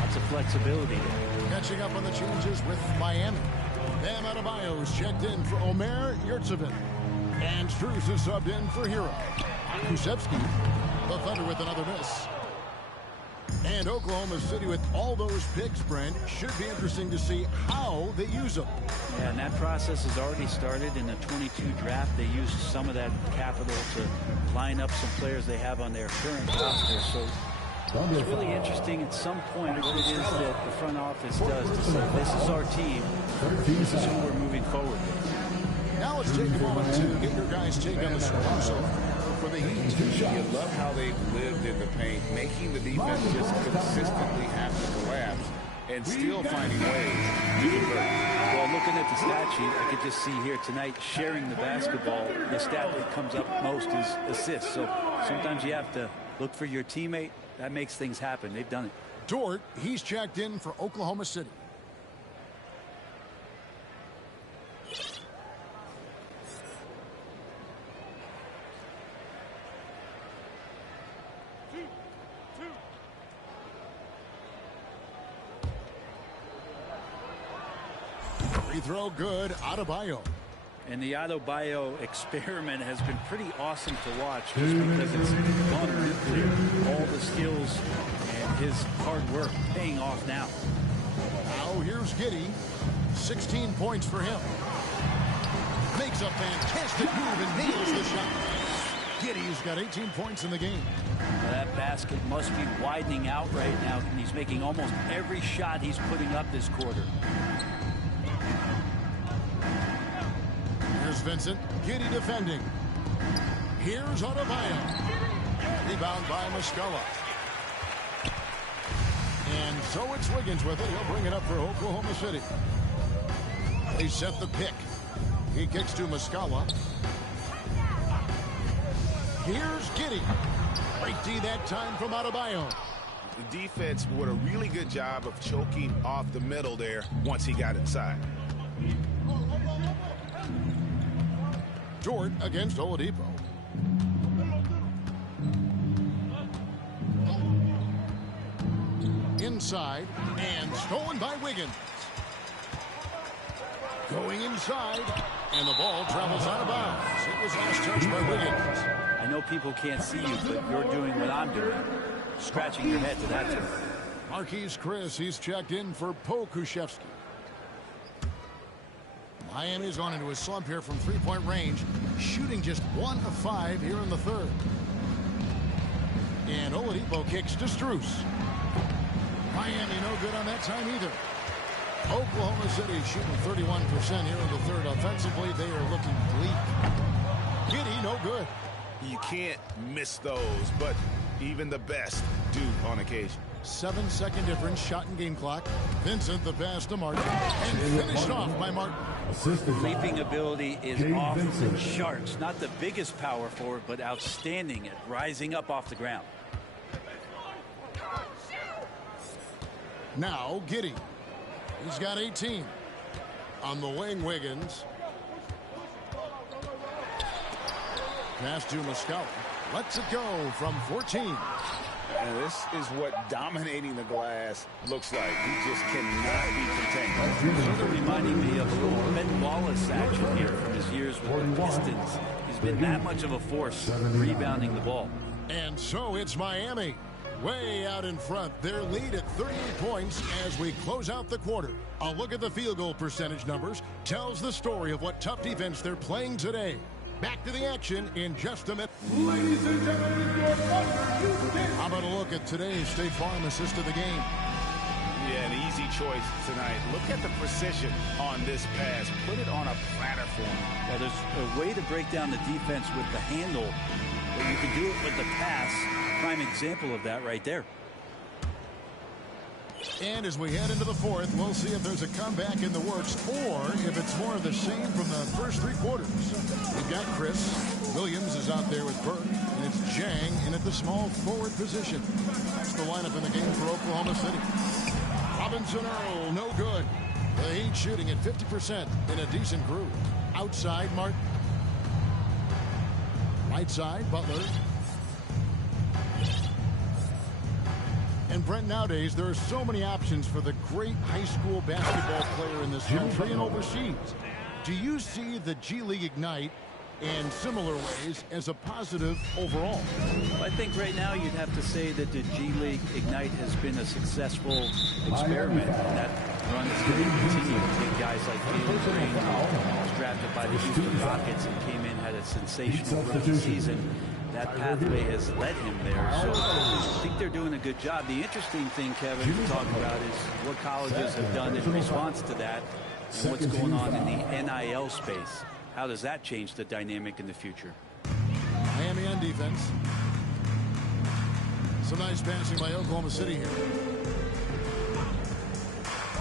Lots of flexibility there. Catching up on the changes with Miami. Bam Adebayo is checked in for Omer Yurtseven. And Strus is subbed in for Hero. Kusevsky, the Thunder with another miss. And Oklahoma City with all those picks, Brent, should be interesting to see how they use them. Yeah, and that process has already started in the 22 draft. They used some of that capital to line up some players they have on their current roster. So it's really interesting at some point what it is that the front office does to say, this is our team, this is who we're moving forward with. Now let's take a moment to get your guys' take on the scoring so for the Heat. You love how they've lived in the paint, making the defense just consistently have to collapse and still finding ways to convert. Well, looking at the stat sheet, I could just see here tonight sharing the basketball. The stat that comes up most is assists. So sometimes you have to look for your teammate. That makes things happen. They've done it. Dort, he's checked in for Oklahoma City. Free throw good, Adebayo. And the Adebayo experiment has been pretty awesome to watch just because it's gone real clear. All the skills and his hard work paying off now. Now here's Giddey. 16 points for him. Makes a fantastic move and nails the shot. Giddey's got 18 points in the game. Well, that basket must be widening out right now, and he's making almost every shot he's putting up this quarter. Here's Vincent. Giddey defending. Here's Adebayo. Rebound by Muscala. And so it's Wiggins with it. He'll bring it up for Oklahoma City. They set the pick. He kicks to Muscala. Here's Giddey. Great D that time from Adebayo. The defense did a really good job of choking off the middle there once he got inside. Dort against Oladipo. Inside and stolen by Wiggins. Going inside and the ball travels out of bounds. It was last touched by Wiggins. I know people can't see you, but you're doing what I'm doing. Scratching your head to that too. Marquise Chris, he's checked in for Kusevsky. Miami's gone into a slump here from three-point range, shooting just 1 of 5 here in the third. And Oladipo kicks to Strus. Miami no good on that time either. Oklahoma City shooting 31% here in the third. Offensively, they are looking bleak. Giddey no good. You can't miss those, but even the best do on occasion. 7-second difference, shot and game clock. Vincent the pass to Martin, and finished off by Martin. Leaping ability is off the charts. Not the biggest power forward, but outstanding at rising up off the ground. Now Giddey. He's got 18. On the wing, Wiggins. Pass to Muscala. Lets it go from 14. And this is what dominating the glass looks like. He just cannot be contained. Sort of reminding me of a little Ben Wallace action here from his years with the Pistons. He's been that much of a force rebounding the ball. And so it's Miami. Way out in front. Their lead at 38 points as we close out the quarter. A look at the field goal percentage numbers tells the story of what tough defense they're playing today. Back to the action in just a minute. Ladies and gentlemen, your How about a look at today's State Farm assist of the game? Yeah, an easy choice tonight. Look at the precision on this pass. Put it on a platter for him. Well, there's a way to break down the defense with the handle, but you can do it with the pass. Prime example of that right there. And as we head into the fourth, we'll see if there's a comeback in the works or if it's more of the same from the first three quarters. We've got Chris. Williams is out there with Burke, and it's Jang in at the small forward position. That's the lineup in the game for Oklahoma City. Robinson Earl, no good. The Heat shooting at 50% in a decent groove. Outside, Martin. Right side, Butler. And Brent, nowadays there are so many options for the great high school basketball player in this country and overseas. Do you see the G League Ignite in similar ways as a positive overall? I think right now you'd have to say that the G League Ignite has been a successful experiment, and that run is going to continue. Take guys like Caleb Green, who was drafted by the Houston Rockets and came in, had a sensational rookie season. That pathway has led him there, so I think they're doing a good job. The interesting thing, Kevin, to talk about is what colleges have done in response to that and what's going on in the NIL space. How does that change the dynamic in the future? Miami on defense. Some nice passing by Oklahoma City here.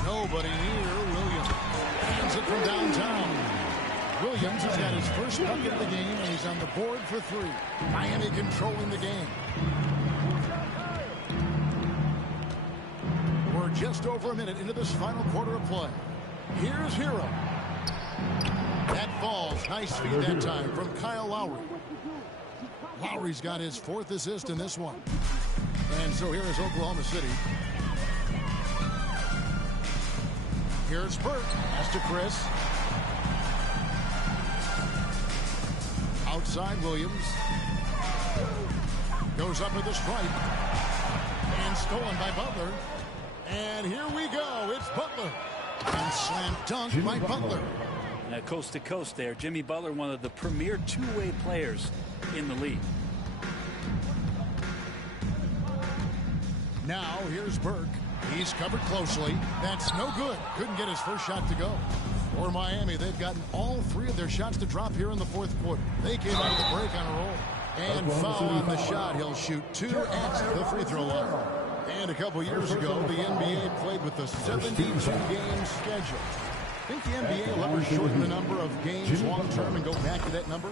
Nobody near Williams. Hands it from downtown. Williams has got his first bucket of the game, and he's on the board for three. Miami controlling the game. We're just over a minute into this final quarter of play. Here's Hero. That falls. Nice feed that time from Kyle Lowry. Lowry's got his fourth assist in this one. And so here is Oklahoma City. Here's Burke. Pass to Chris. Outside Williams. Goes up with the strike. And stolen by Butler. And here we go. It's Butler. And slam dunk by Butler. Coast to coast there. Jimmy Butler, one of the premier two-way players in the league. Now here's Burke. He's covered closely. That's no good. Couldn't get his first shot to go. For Miami, they've gotten all three of their shots to drop here in the fourth quarter. They came out of the break on a roll. And foul on the shot. He'll shoot two at the free throw line. And a couple years ago, the NBA played with the 72-game schedule. Think the NBA will ever shorten the number of games long-term and go back to that number?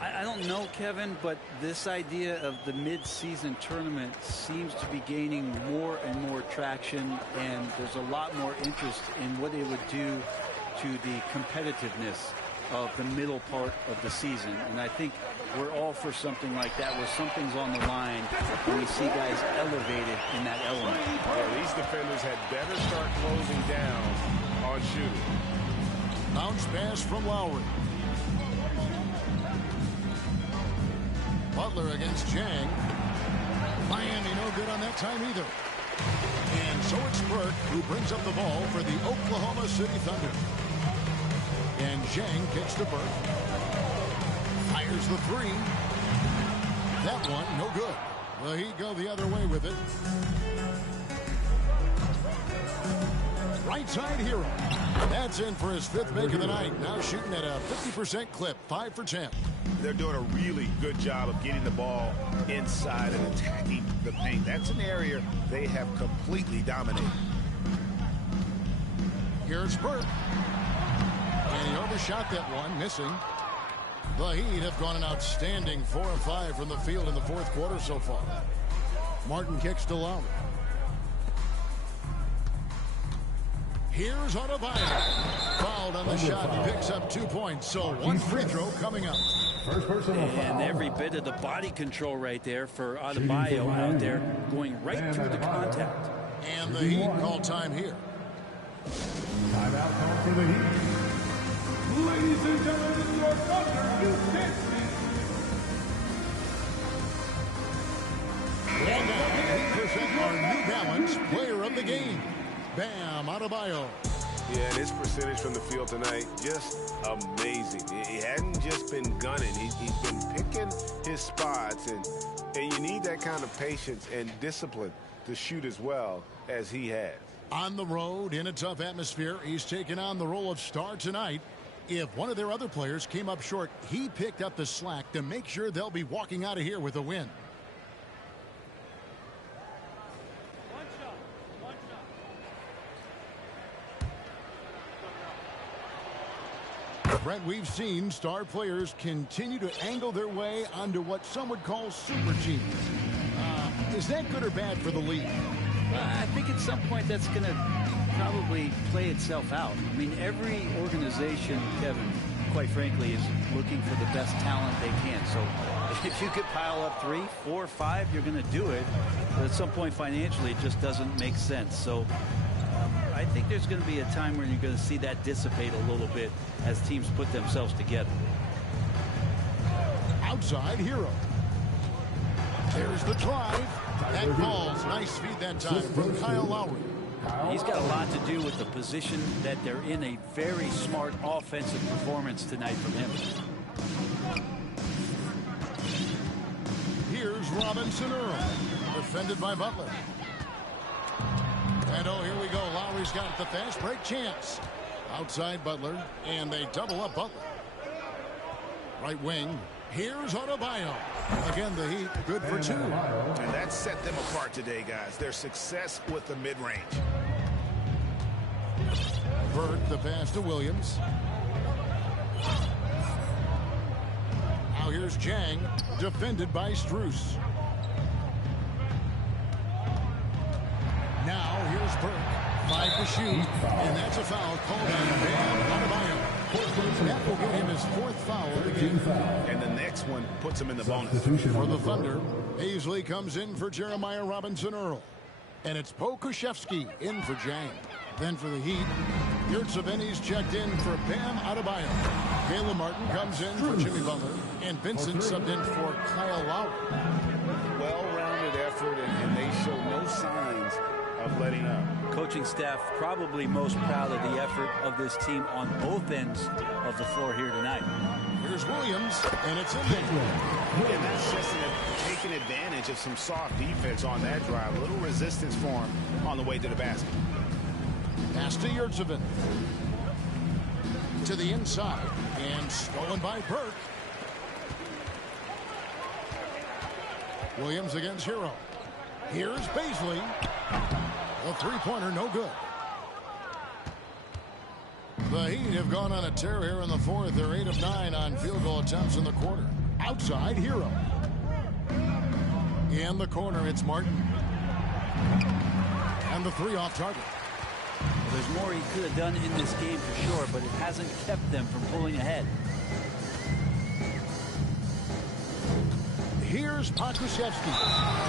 I don't know, Kevin, but this idea of the mid-season tournament seems to be gaining more and more traction, and there's a lot more interest in what it would do to the competitiveness of the middle part of the season. And I think we're all for something like that, where something's on the line and we see guys elevated in that element. Yeah, these defenders had better start closing down on shooting. Bounce pass from Lowry. Butler against Jang. Miami no good on that time either. And so it's Burke who brings up the ball for the Oklahoma City Thunder. And Jang kicks to Burke. Fires the three. That one no good. The Heat go the other way with it. Right side Hero. That's in for his fifth make of the night. Now shooting at a 50% clip. 5 for 10. They're doing a really good job of getting the ball inside and attacking the paint. That's an area they have completely dominated. Here's Burke. And he overshot that one, missing. The Heat have gone an outstanding 4 of 5 from the field in the fourth quarter so far. Martin kicks to Lowry. Here's Adebayo. Fouled on the shot. He picks up 2 points. So one free throw coming up. And every bit of the body control right there for Adebayo out there, going right through the contact. And the Heat call time here. Timeout call for the Heat. Ladies and gentlemen, your Thunder is dancing. And now, we present our New Balance player of the game, Bam Adebayo. Yeah, and his percentage from the field tonight, just amazing. He hadn't just been gunning. He's been picking his spots, and you need that kind of patience and discipline to shoot as well as he has. On the road in a tough atmosphere, he's taken on the role of star tonight. If one of their other players came up short, he picked up the slack to make sure they'll be walking out of here with a win. Brent, we've seen star players continue to angle their way onto what some would call super teams. Is that good or bad for the league? I think at some point that's going to probably play itself out. I mean, every organization, Kevin, quite frankly, is looking for the best talent they can. So if you could pile up 3, 4, 5, you're going to do it. But at some point financially, it just doesn't make sense. So I think there's going to be a time where you're going to see that dissipate a little bit as teams put themselves together. Outside Hero. There's the drive. That falls. Nice feed that time from Kyle Lowry. He's got a lot to do with the position that they're in. A very smart offensive performance tonight from him. Here's Robinson Earl. Defended by Butler. And oh, here we go. Lowry's got the fast break chance. Outside Butler. And they double up Butler. Right wing. Here's Adebayo. Again, the Heat good for 2. And that set them apart today, guys. Their success with the mid-range. Burke, the pass to Williams. Now here's Jang, defended by Strus. Now here's Burke. 5 to shoot. And that's a foul called on Bam Adebayo. That will get him his 4th foul of the game. And the next one puts him in the bonus. For the Thunder, Paisley comes in for Jeremiah Robinson Earl. And it's Pokuševski in for Jang. Then for the Heat, Yurtseven's checked in for Bam Adebayo. Caleb Martin comes in for Jimmy Butler. And Vincent subbed in for Kyle Lowry. Well-rounded effort, and they show no signs of letting up. Coaching staff probably most proud of the effort of this team on both ends of the floor here tonight. Here's Williams, and it's in there. And that's just taking advantage of some soft defense on that drive. A little resistance for him on the way to the basket. Pass to Yurtseven. To the inside, and stolen by Burke. Williams against Hero. Here's Paisley. A 3-pointer, no good. The Heat have gone on a tear here in the 4th. They're 8 of 9 on field goal attempts in the quarter. Outside Hero. In the corner, it's Martin. And the 3 off target. Well, there's more he could have done in this game for sure, but it hasn't kept them from pulling ahead. Here's Pokuševski.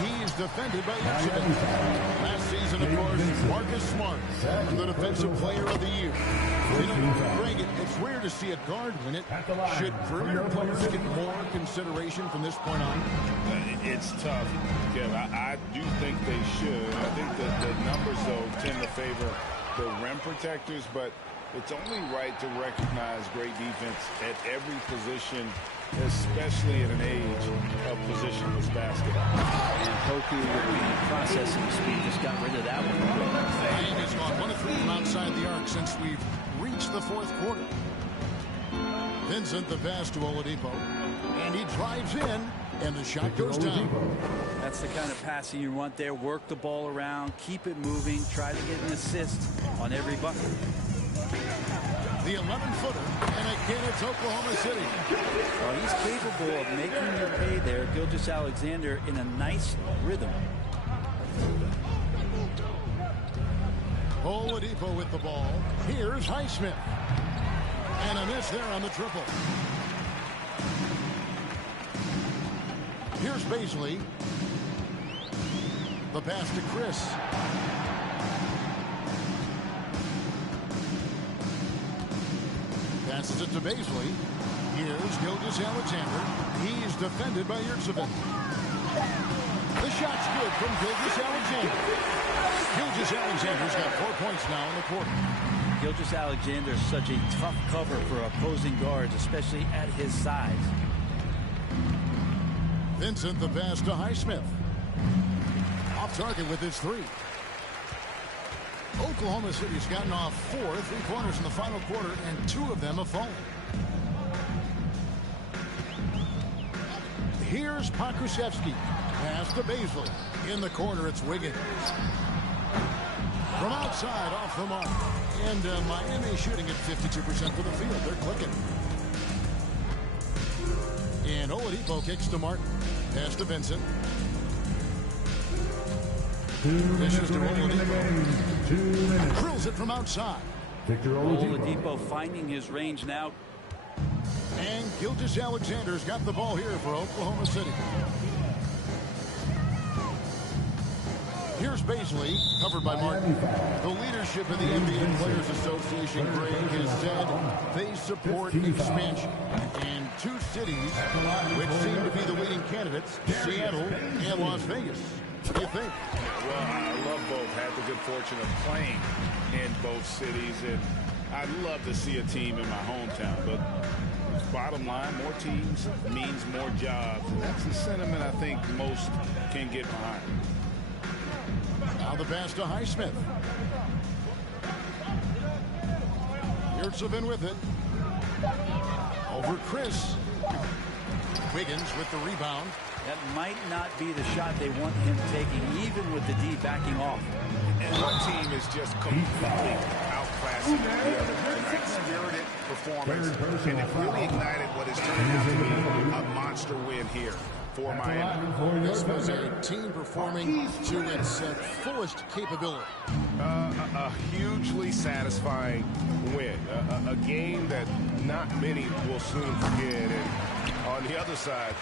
He's defended by Yurtseven. Last season, of course, Marcus Smart, the defensive player of the year. You know, Greg, it's rare to see a guard win it. Should perimeter players get more consideration from this point on? It's tough, Kev. I do think they should. I think that the numbers, though, tend to favor the rim protectors, but it's only right to recognize great defense at every position, especially at an age of positionless basketball. And Poku, with the processing speed, just got rid of that one. The game has gone 1 of 3 from outside the arc since we've reached the 4th quarter. Vincent the pass to Oladipo, and he drives in, and the shot goes down. That's the kind of passing you want there. Work the ball around, keep it moving, try to get an assist on every bucket. The 11-footer, and again it's Oklahoma City. Well, he's capable of making you pay there. Gilgeous-Alexander in a nice rhythm. Oladipo with the ball. Here's Highsmith. And a miss there on the triple. Here's Paisley. The pass to Chris. Passes it to Paisley. Here's Gilgeous-Alexander. He's defended by Yurtseven. The shot's good from Gilgeous-Alexander. Gilgeous-Alexander's got 4 points now in the quarter. Gilgeous-Alexander is such a tough cover for opposing guards, especially at his size. Vincent the pass to Highsmith. Off target with his three. Oklahoma City's gotten off 4 3-pointers in the final quarter, and 2 of them have fallen. Here's Pokusevski. Pass to Baisley. In the corner, it's Wiggins. From outside, off the mark. And Miami shooting at 52% for the field. They're clicking. And Oladipo kicks to Martin. Pass to Vincent. 2 minutes remaining in the game. 2 minutes. Drills it from outside. Victor Oladipo finding his range now. And Gilgeous-Alexander's got the ball here for Oklahoma City. Here's Baisley, covered by Martin. The leadership of the NBA Players Association, Greg, has said they support expansion. And 2 cities, which seem to be the leading candidates, Seattle and Las Vegas. What do you think? Well, I love both. Had the good fortune of playing in both cities, and I'd love to see a team in my hometown. But bottom line, more teams means more jobs, and that's the sentiment I think most can get behind. Now the pass to Highsmith. Yurtsevin with it. Over Chris. Wiggins with the rebound. That might not be the shot they want him taking, even with the D backing off. And one team is just completely outclassing the other. Tonight's spirited performance, and it really ignited what is turning out to be a monster win here for Miami. This was a team performing to its fullest capability. A hugely satisfying win. A game that not many will soon forget. And on the other side,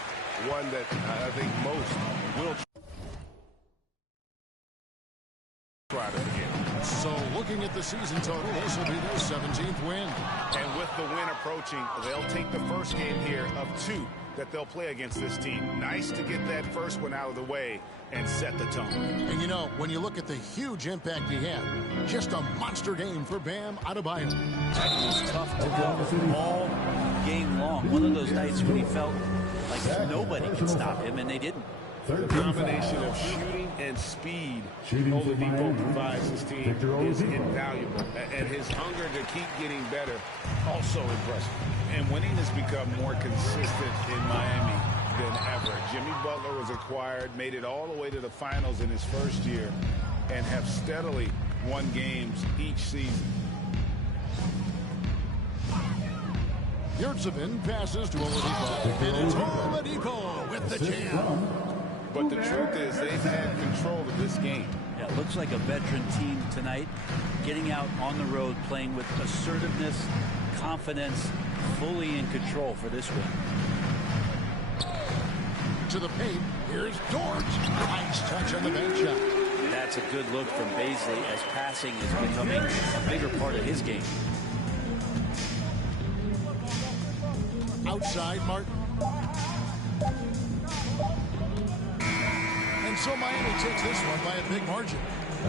one that I think most will try to forget. So looking at the season total, this will be their 17th win. And with the win approaching, they'll take the first game here of 2 that they'll play against this team. Nice to get that first one out of the way and set the tone. And you know, when you look at the huge impact he had, just a monster game for Bam Adebayo. That was tough to go all game long. One of those nights when he felt like nobody could stop him, and they didn't. The combination of shooting and speed Oladipo provides his team is invaluable. And his hunger to keep getting better, also impressive. And winning has become more consistent in Miami than ever. Jimmy Butler was acquired, made it all the way to the finals in his first year, and have steadily won games each season. Yurtsevin passes to Oladipo, and it's Oladipo with the jam. But the truth is they've had control of this game. Yeah, it looks like a veteran team tonight, getting out on the road, playing with assertiveness, confidence, fully in control for this win. To the paint, here's George. Nice touch on the bank shot. That's a good look from Baisley as passing is becoming a bigger part of his game. Outside, Martin. And so Miami takes this one by a big margin.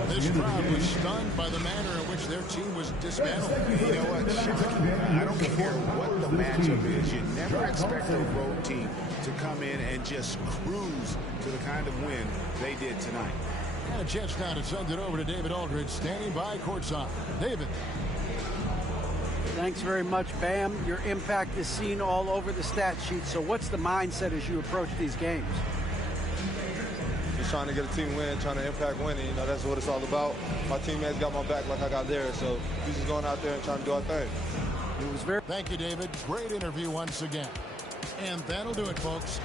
This crowd was stunned by the manner in which their team was dismantled. You know what, Sean? I don't care what the matchup is. You never expect a road team to come in and just cruise to the kind of win they did tonight. And a chance now to send it over to David Aldridge, standing by courtside. David. Thanks very much, Bam. Your impact is seen all over the stat sheet. So what's the mindset as you approach these games? Just trying to get a team win, trying to impact winning. You know, that's what it's all about. My teammates got my back like I got theirs. So we're just going out there and trying to do our thing. It was very. Thank you, David. Great interview once again. And that'll do it, folks.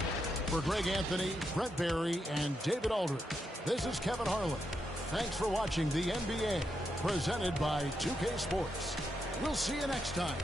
For Greg Anthony, Brett Barry, and David Aldridge, this is Kevin Harlan. Thanks for watching the NBA, presented by 2K Sports. We'll see you next time.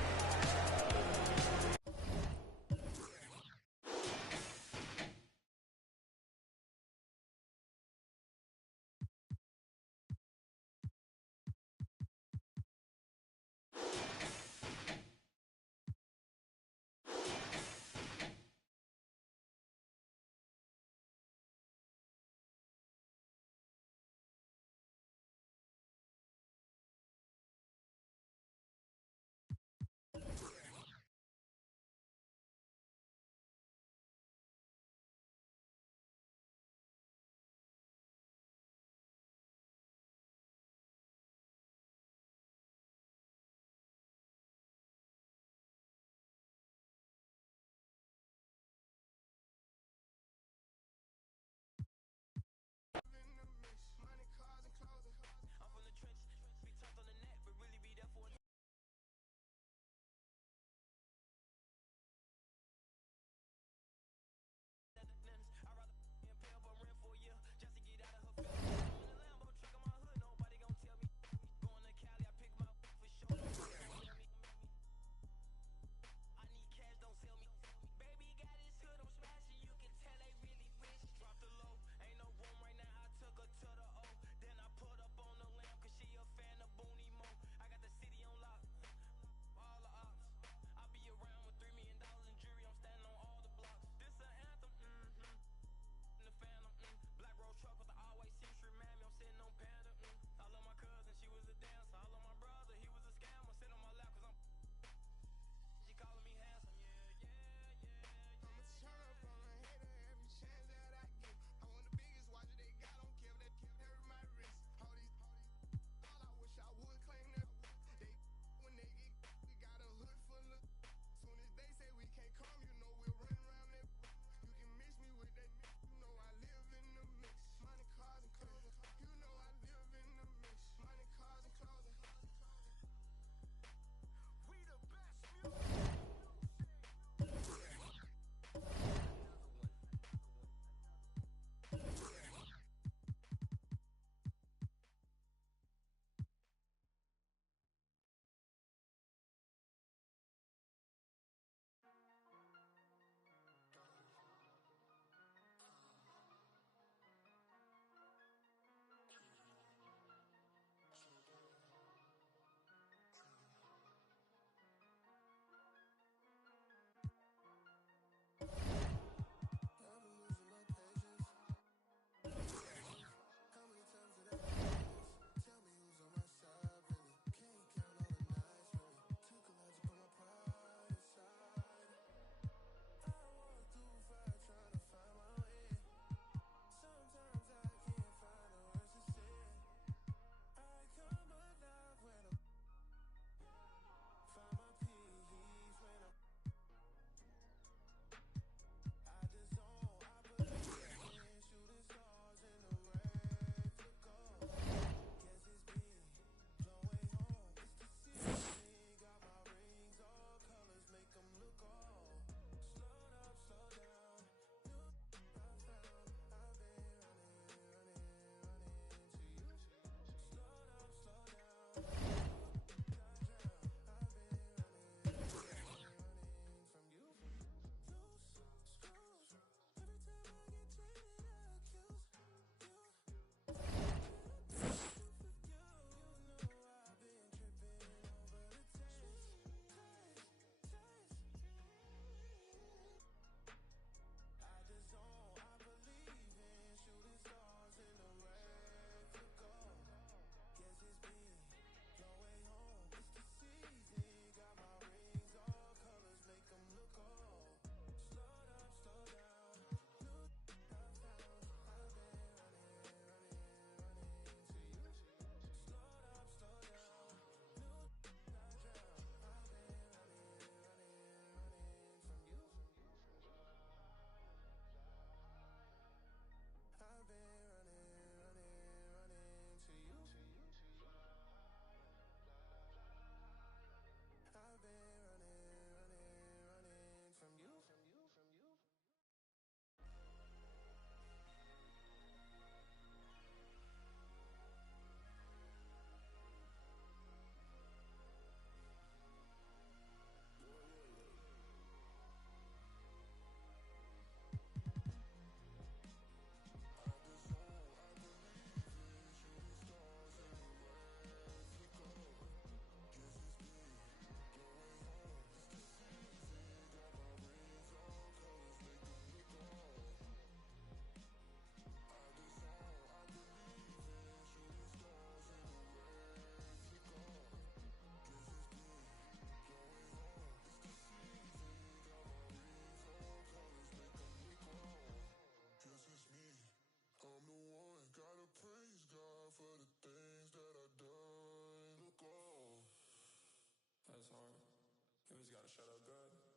just gotta shut up good.